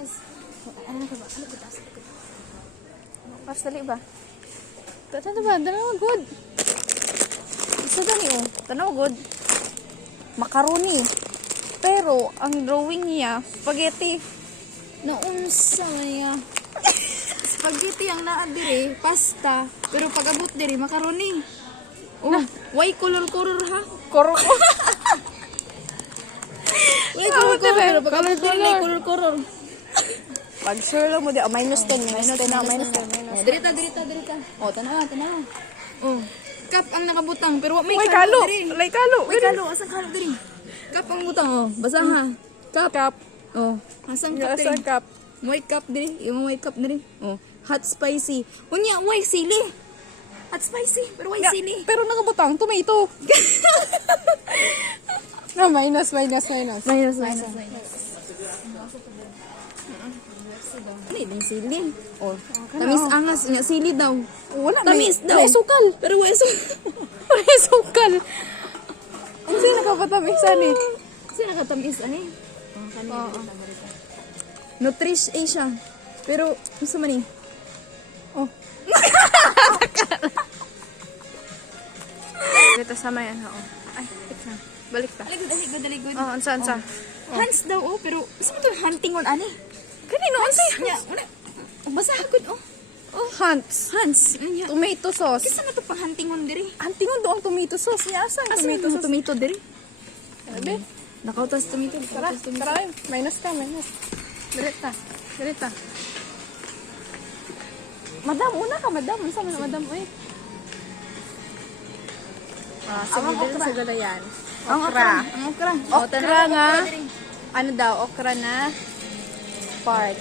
guys. Ano ba? Ano ba? Pas dali ba? Tanaw ba? Tanaw good. Isa gani oh. Tanaw good. Macaroni. Pero ang drawing niya spaghetti. Naunsa man niya. Spaghetti ang naa dire, pasta, pero pag-abot dire macaroni. Oh, why color ha? Koro. Why color? Pag-abot dire color. Pag sure lang mo di. Oh, minus 10 na. Minus 10. Oh, dirita. Oh, tanaw. Oh, cup ang nakabutang, pero may Uy, kalo kalo. dire. Lay kalo. May kalo, asang kalo dire. Cup ang butang, oh, basa ha. Cup. Oh, asang cup dire. Asa cup. White cup dire, yung white cup dire. Oh, hot spicy. Unya, why sili? Hot spicy, pero why Ya, sili? pero nakabutang tomato. No, minus. Minus. Hindi din sili. Oh, tamis angas, nga sili daw. Wala Tamis daw. May sukal. Pero why so? May sukal. Ang sino nakapatamis ani? Sino nakatamis ani? Oh, kanina. Nutrish Asia. Pero, gusto man eh. Oh. Dito sama yan, oo. Ay, ito. Balik ta. Daligod. Oh, ansa. Hans daw, oh, pero, saan ito hunting on, ani? Kanino ansa? Nya, una. Basahagod, oh. Oh, Hans. Hans. Anya. Tomato sauce. Kisa na ito pang hunting on, diri. Antingon doon tomato sauce niya. Asa ang Asa tomato na sauce? tomato, diri? Sabi? Nakautas tomato. Tara. Minus ka. Dali ta. Madam, una ka, madam. Ansa man madam, oy. Ah, sa middle sa galayan. Ang okra. Okra nga. Ano daw, okra na part.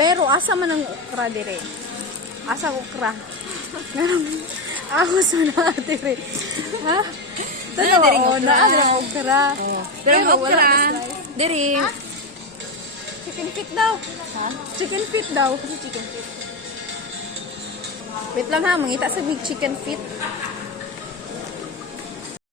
Pero asa man ang okra dire? Asa ang okra? Ahos na dire. Ha? Naa dire ang okra. Naa dire ang okra. Pero ang wala okra, na slice. diri. Chicken feet daw. Ha? Chicken feet daw. Kasi chicken feet. Wait lang ha, mangita sa big chicken feet.